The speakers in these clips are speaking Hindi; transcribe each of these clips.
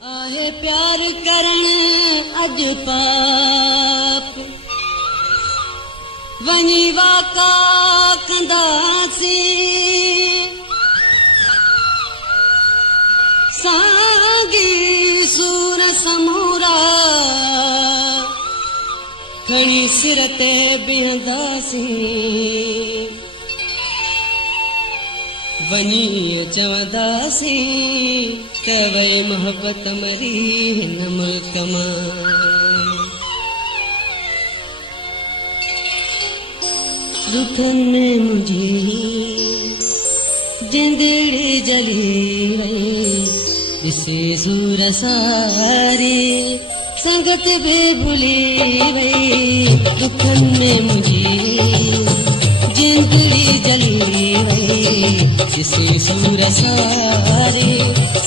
आहे प्यार करण अज पाप वनी वाका कंदासी सांगी सूर समूरा खणी सिर ते बिहंदासी वनी चवंदासी तवई मोहब्बत मरी हिन मुल्क मां दुखन में मुझे जिंदड़ी जली वई दिसे सूर सारी संगत बे भुली वई दुखन में मुझे जिंदड़ी जली वई दिसे सूर सारी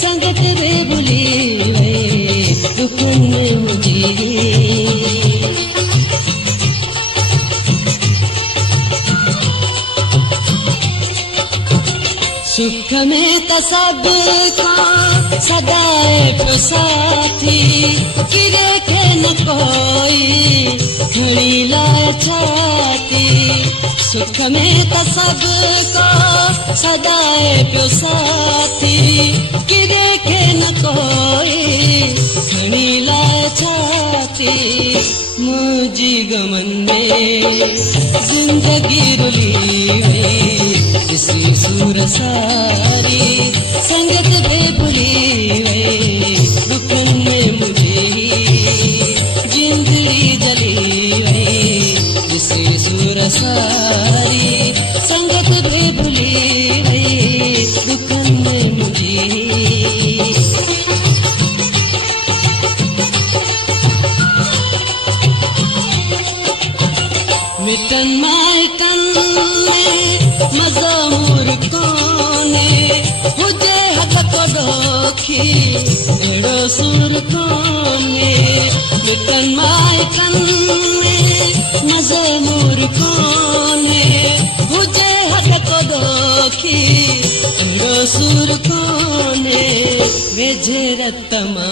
संगत बे भुली वई दुखन में मुझे सुख में त सब का सदाए पियो साथी किरे खे न कोई खणी लाए छाती सुख में त सब का सदाए पियो साथी किरे खे न कोई खणी लाए छाती मुझी गमन में जिंदगी रुली वई किसी सूर सारी संगत बे भुली वई दुखन में मुझे जिंदड़ी जली वई किसी सूर सारी संगत बे भुली वई दुखन में मुझे मिटन माइटन में मज़मूर कोने हुजे हक को डोखी एड़ो सुर कोने मिटन माइटन में मज़मूर कोने हुजे हक को डोखी एड़ो सुर कोने वेझे रतमा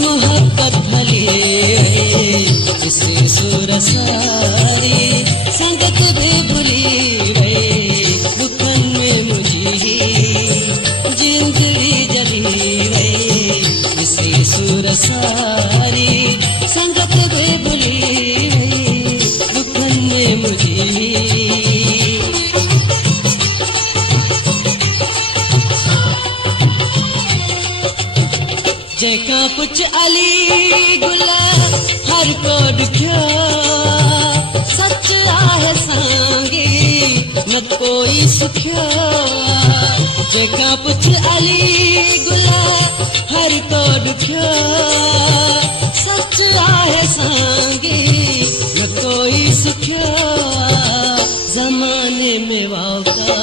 मोहब्बत भली किसी सूर सारी संगत बे भुली वई दुखन में मुझे जिंदड़ी जली वई किसी सूर सारी संगत बे भुली वई दुखन में मुझे जेका पुछ अली गुला हर को ॾिठो सच आहे सांगी न कोई सुखियो जेका पुछ अली गुला हर को ॾिठो सच आहे सांगी न कोई सुखियो ज़माने में वाका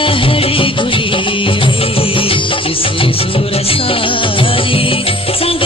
अहड़ी घुली वई किसी सूर सारी संग